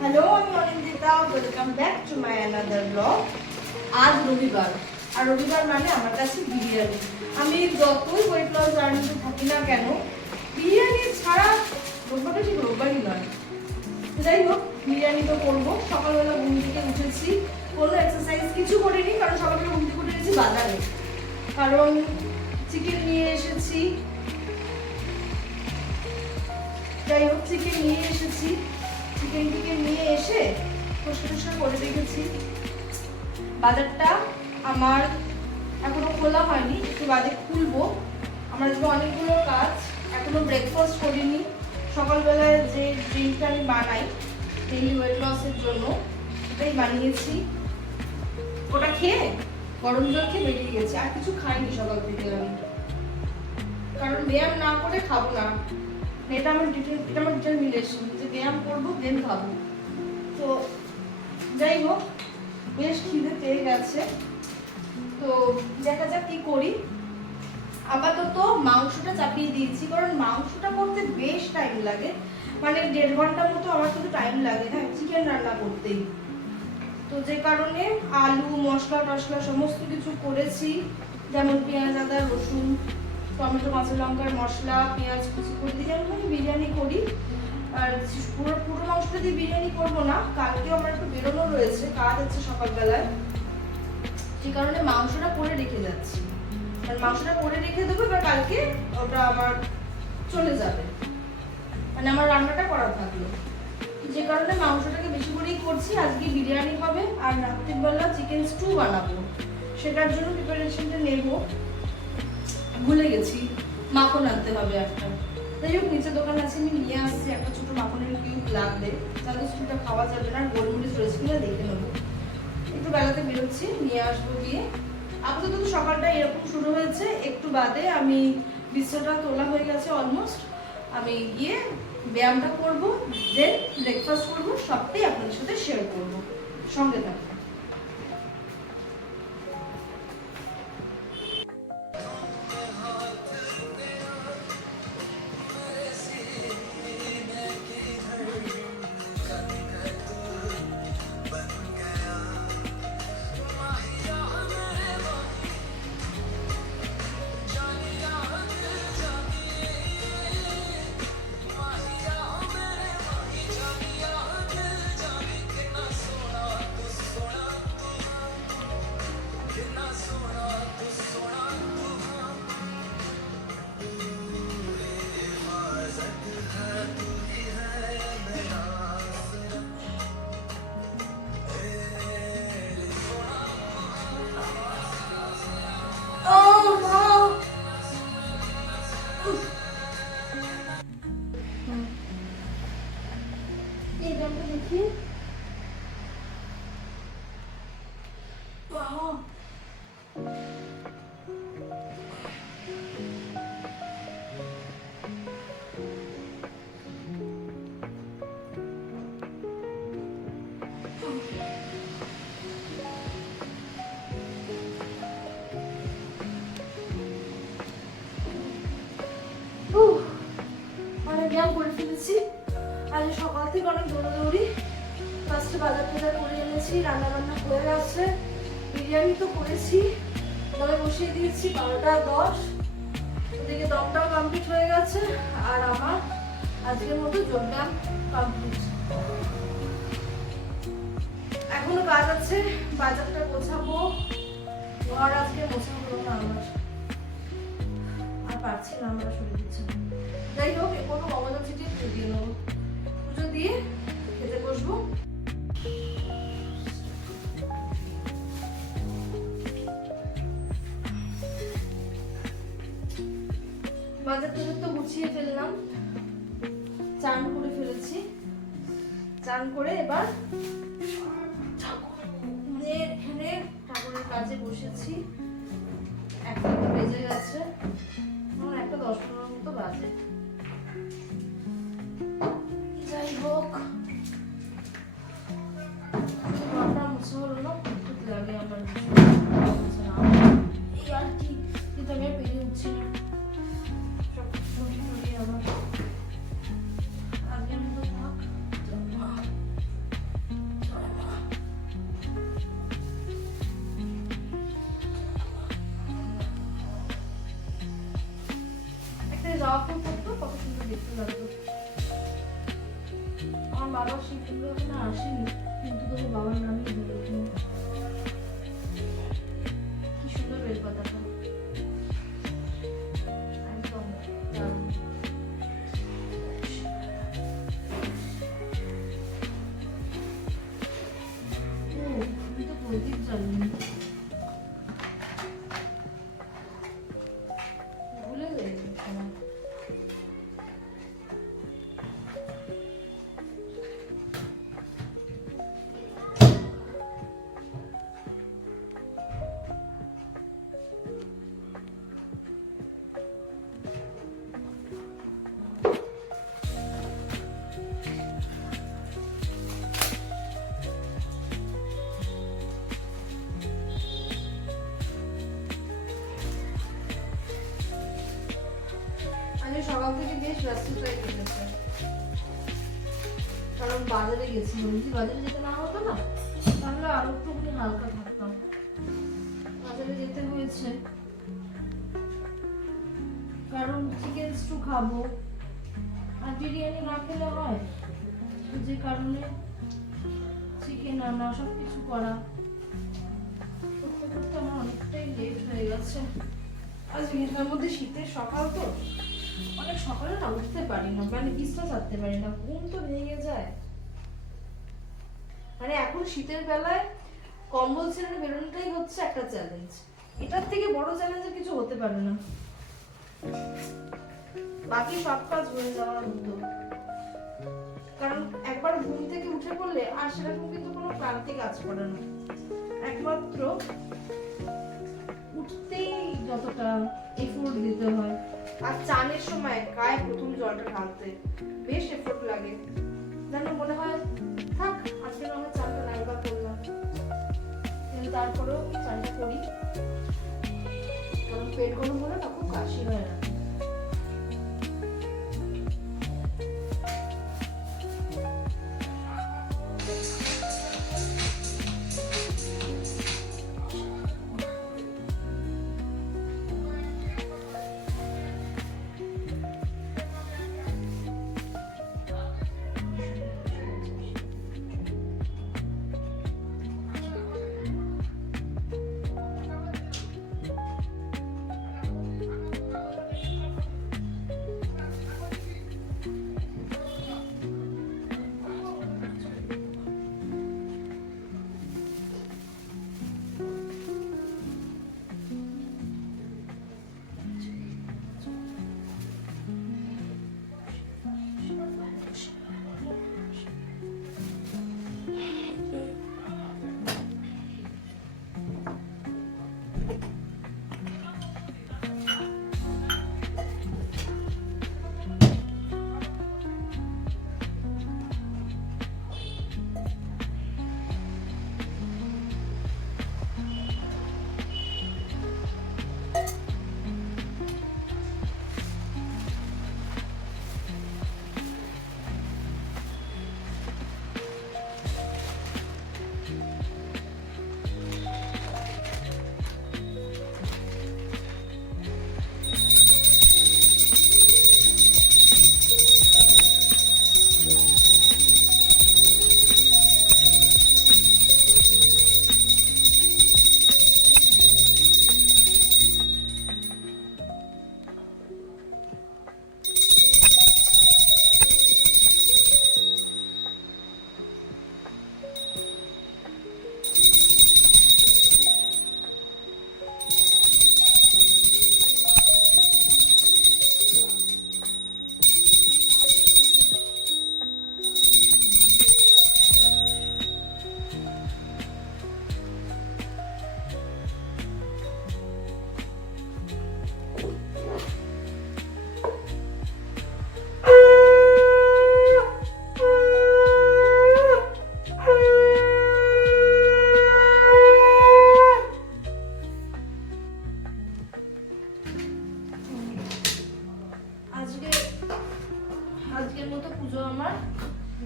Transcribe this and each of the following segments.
Hello, আমি Anindita. Welcome back to my another blog. আজ রবিবার, আর রবিবার মানে আমার কাছে বিরিয়ানি। আমি যতই ওয়েট লস জার্নিতে থাকি না কেন, বিরিয়ানি ছাড়া রোববারটা ঠিক রোববারই নয়। যাই হোক, বিরিয়ানি তো করবো। সকালবেলা ঘুম থেকে উঠেছি, কোনো এক্সারসাইজ কিছু করিনি, কারণ সকালবেলা ঘুম থেকে উঠে গেছি বাজারে, কারণ চিকেন নিয়ে এসেছি। যাই হোক, চিকেন নিয়ে এসেছি, চিকেন নিয়ে এসে পরিষ্কার করে রেখেছি। বাজারটা আমার এখনো খোলা হয়নি, একটু বাদে খুলবো। আমার আজকে অনেকগুলো কাজ, এখনো ব্রেকফাস্ট করিনি। সকালবেলায় যে ড্রিঙ্কটা আমি বানাই ডেইলি ওয়েট লসের জন্য, ওটাই বানিয়েছি। ওটা খেয়ে গরম জল খেয়ে বেরিয়ে গেছি, আর কিছু খাইনি সকাল থেকে আমি, কারণ ব্যায়াম না করে খাবো না। এটা আমার ডিটারমিনেশন যে ব্যায়াম করবো দেন খাবো। তো যাই হোক, বেশ খিদে পেয়ে গেছে, তো দেখা যাক কি করি। আপাতত মাংসটা চাপিয়ে দিয়েছি, কারণ মাংসটা করতে বেশ টাইম লাগে, মানে 1.5 ঘন্টার মতো আমার কিন্তু টাইম লাগে, হ্যাঁ, চিকেন রান্না করতেই। তো যে কারণে আলু মশলা টশলা সমস্ত কিছু করেছি, যেমন পেঁয়াজ আদা রসুন টমেটো কাঁচা লঙ্কার মশলা পেঁয়াজ কুচি করে দিয়ে, যেমন আমি বিরিয়ানি করি। আর পুরো মাংসটা দিয়ে বিরিয়ানি করবো না, কালকেও আমার একটু বেরোনো রয়েছে, কাজ আছে সকালবেলায়, সেই কারণে মাংসটা করে রেখে যাচ্ছি। আর মাংসটা করে রেখে দেবো, এবার কালকে ওটা আবার চলে যাবে, মানে আমার রান্নাটা করা থাকলো। যে কারণে মাংসটাকে বেশি করেই করছি। আজকে বিরিয়ানি হবে, আর রাত্রিবেলা চিকেন স্টু বানাবো, সেটার জন্য প্রিপারেশনটা নেবো। ভুলে গেছি, মাখন আনতে হবে একটা। যাই হোক, নিচে দোকান আছে, আমি নিয়ে আসছি একটা ছোট মাখনের কিউব লাগবে, তাহলে স্টুটা খাওয়া যাবে না। আর গোলমরিচ রয়েছে কিনা দেখে নেবো, একটু বেলাতে বেরোচ্ছি, নিয়ে আসবো গিয়ে। আপাতত তো সকালটা এরকম শুরু হয়েছে, একটু বাদে আমি বিছানাটা তোলা হয়ে গেছে অলমোস্ট, আমি গিয়ে ব্যায়ামটা করব, দেন ব্রেকফাস্ট করবো, সবটাই আপনাদের সাথে শেয়ার করবো, সঙ্গে থাকবো। দেখি অনেক ব্যায়াম করে ফেলেছি। আজ সকাল থেকে অনেক দৌড়াদৌড়ি, ফার্স্টে বাজার টাজার করে এনেছি, রান্না বান্না হয়ে গেছে, বিরিয়ানি তো করেছি, দমে বসিয়ে দিয়েছি 12টা 10, ওদিকে দমটাও কমপ্লিট হয়ে গেছে, আর আমার আজকের মতো যোগব্যায়াম কমপ্লিট। এখনো কাজ আছে, বাজারটা গোছাবো, ঘর আজকে মোছা হলো না আমার, আর পারছি না, আমরা সরে দিচ্ছি। যাই হোক, কোনো অবদান ছিটিয়ে পুজো দিয়ে নেবো, পুজো দিয়ে খেতে বসবো। বাজার টাজার তো গুছিয়ে ফেললাম, চান করে ফেলেছি, চান করে এবার ঠাকুরের কাজে বসেছি। 1টা তো বেজে গেছে, 1:10-15 মতো বাজে। যাই হোক, ঘরটা মুছে হলো না, খুব লাগে আমার, এই আর কি, কিন্তু আমি আর পেরে উঠছি না, সব আমার আজকের মতো থাক। দেখতে লাগবে। আমার বাবা শিখলো এখনো আসেনি, কিন্তু তোমার বাবার নামই বলেছে। কি সুন্দর বেলপাতাটা, একদম দারুণ। আমি তো প্রদীপ জ্বালিনি, ভুলে গেছি। সকাল থেকে বেশ ব্যস্ততায় কেটেছে, কারণ বাজারে গেছিলাম। যদি বাজারে যেতে না হতো না, তাহলে আরো একটুখানি হালকা থাকতাম। বাজারে যেতে হয়েছে কারণ চিকেন স্টু খাবো, আর বিরিয়ানি না খেলে হয়, যে কারণে চিকেন আনা, সবকিছু করা করতে করতে আমার অনেকটাই লেট হয়ে গেছে। আজ এর মধ্যে শীতের সকাল তো, অনেক সকালে না উঠতে পারি না, মানে বিছনা ছাড়তে পারি না, ঘুম তো ভেঙে যায়। মানে এখন শীতের বেলায় কম্বল ছেড়ে বেরোনোটাই হচ্ছে একটা চ্যালেঞ্জ। এটার থেকে বড় চ্যালেঞ্জের কিছু হতে পারে না। বাকি সব কাজ হয়ে যাওয়ার মতো, কারণ একবার ঘুম থেকে উঠে পড়লে আর সেরকম কিন্তু কোনো ক্লান্তি কাজ করে না। একমাত্র উঠতেই যতটা এফোর্ট দিতে হয়, আর চানের সময় গায়ে প্রথম জলটা ঢালতে বেশ এফোর্ট লাগে। যেন মনে হয় থাক আজকে না হয় চানটা না একবার করলাম, কিন্তু তারপরেও চানটা করি, কারণ পেট গরম হলে না খুব কাশি হয় না।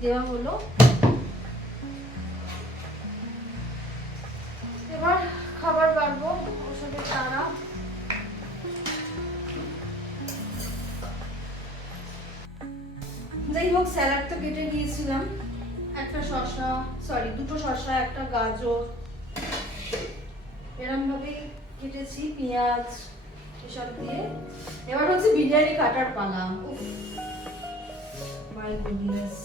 দেওয়া হলো। এবার খাবার বাড়বো, ওষুধের তারা। যাই হোক, স্যালাডটা কেটে নিয়েছিলাম, একটা শসা, সরি দুটো শসা, একটা গাজর, এরকম ভাবে কেটেছি, পেঁয়াজ এসব দিয়ে। এবার হচ্ছে বিরিয়ানি কাটার পালা। মাই গুডনেস,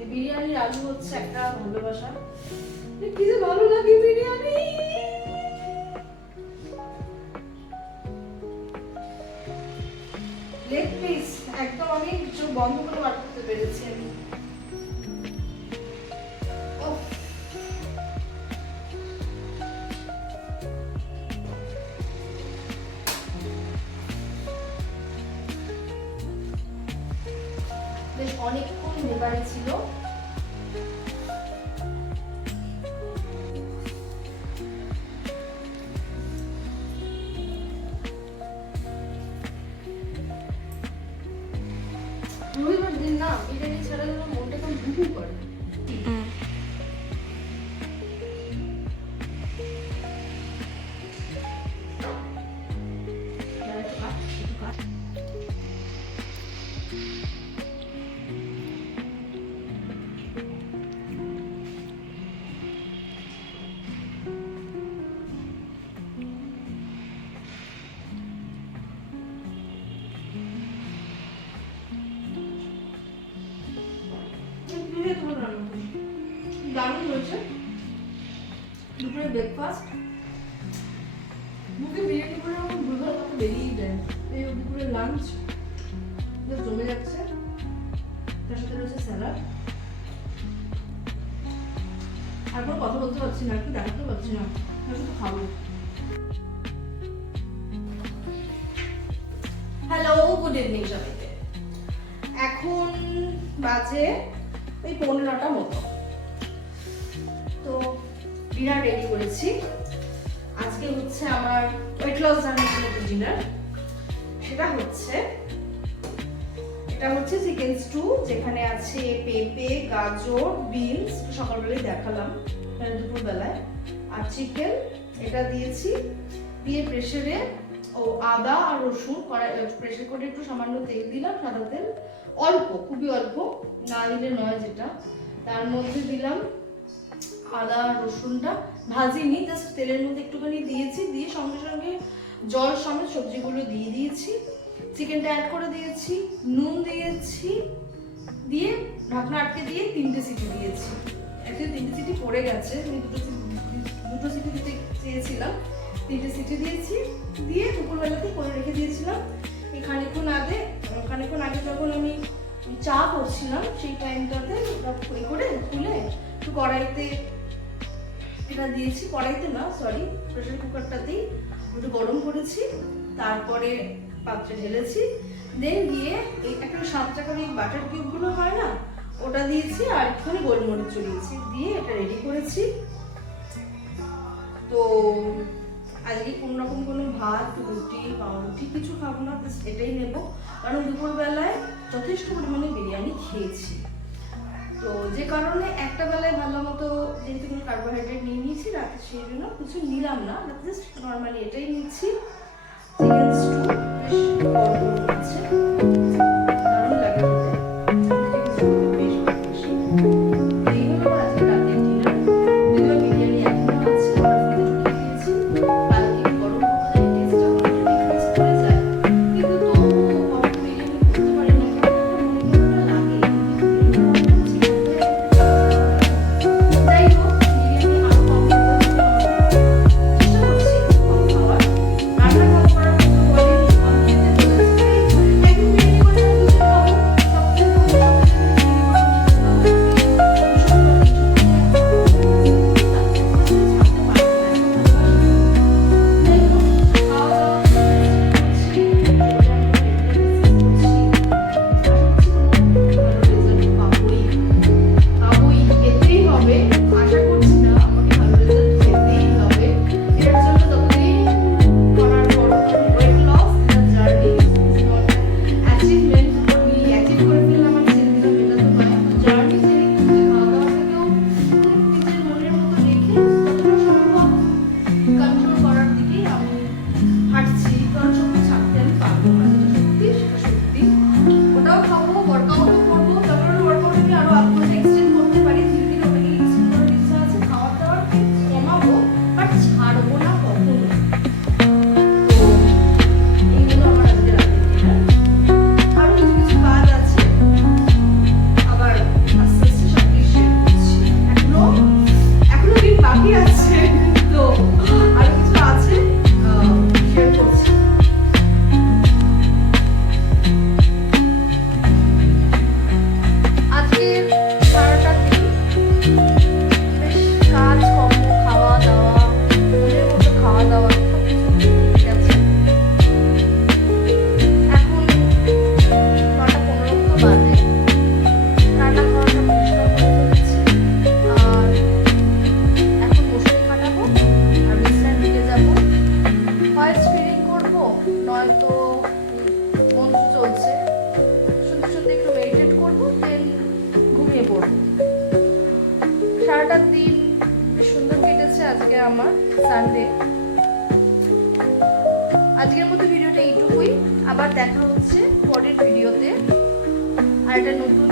এই বিরিয়ানির আলু হচ্ছে একটা ভালোবাসা, কি যে ভালো লাগে বিরিয়ানি। লেগ পিস একদম আমি চোখ বন্ধ করে বার করতে পেরেছি আমি। বেশ অনেকক্ষণ নেবারে ছিল। রবিবার দিন না বিরিয়ানি ছাড়া যেন মনটা কেমন ঘুঘু করে। দারুণ হয়েছে দুপুরে ব্রেকফাস্ট। মুখে বিরিয়ানি করে আমার দুধের কথা বেরিয়ে যায়। এই দুপুরে লাঞ্চ জমে যাচ্ছে, তার সাথে রয়েছে স্যালাড। আর কোনো কথা বলতে পারছি না, একটু দেখাতে পারছি না, শুধু খাবো। হ্যালো, গুড ইভিনিং সবাইকে। এখন বাজে ওই 15টা মতো। তো ডিনার রেডি করেছি। আজকে হচ্ছে আমার ওয়েট লস জার্নির জন্য ডিনার। সেটা হচ্ছে, এটা হচ্ছে চিকেন স্টু, যেখানে আছে পেঁপে, গাজর, বিনস, সকালবেলায় দেখালাম, দুপুরবেলায়, আর চিকেন। এটা দিয়েছি, দিয়ে প্রেসারে আদা আর রসুন প্রেসার করে একটু সামান্য তেল দিলাম, সাদা তেল অল্প, খুবই অল্প, না দিলে নয় যেটা। তার মধ্যে দিলাম আদা রসুনটা ভাজিনি, জাস্ট তেলের মধ্যে একটুখানি দিয়েছি, দিয়ে সঙ্গে সঙ্গে জল সমেত সবজিগুলো দিয়ে দিয়েছি, চিকেনটা অ্যাড করে দিয়েছি, নুন দিয়েছি, দিয়ে ঢাকনা আটকে দিয়ে 3টে সিটি দিয়েছি। অ্যাকচুয়ালি 3টে সিটি পড়ে গেছে, আমি দুটো সিটি দিতে চেয়েছিলাম, 3টে সিটি দিয়েছি, দিয়ে দুপুরবেলাতেই করে রেখে দিয়েছিলাম। এই খানিকক্ষণ আগে যখন আমি চা করছিলাম সেই টাইমটাতে করে খুলে একটু কড়াইতে এটা দিয়েছি, কড়াইতে না সরি প্রেসার কুকারটাতেই একটু গরম করেছি, তারপরে পাত্রে ঢেলেছি, দেন গিয়ে এই একটা 7 টাকার এই বাটার কিউবগুলো হয় না, ওটা দিয়েছি, আর একটুখানি গোলমরিচ দিয়েছি, দিয়ে এটা রেডি করেছি। তো আজকে কোনো রকম কোনো ভাত, রুটি, পাউরুটি কিছু খাবো না, এটাই নেব, কারণ দুপুরবেলায় যথেষ্ট পরিমাণে বিরিয়ানি খেয়েছি। তো যে কারণে একটা বেলায় ভালো মতো যেহেতু কোনো কার্বোহাইড্রেট নিয়ে নিয়েছি রাতে, সেই জন্য কিছু নিলাম না, জাস্ট নর্মালি এটাই নিচ্ছি। চিকেন স্টু বেশ গরম আছে, দারুণ লাগে আমার সানডে। আজকের মতো ভিডিওটা এইটুকুই, আবার দেখা হচ্ছে পরের ভিডিওতে আর একটা নতুন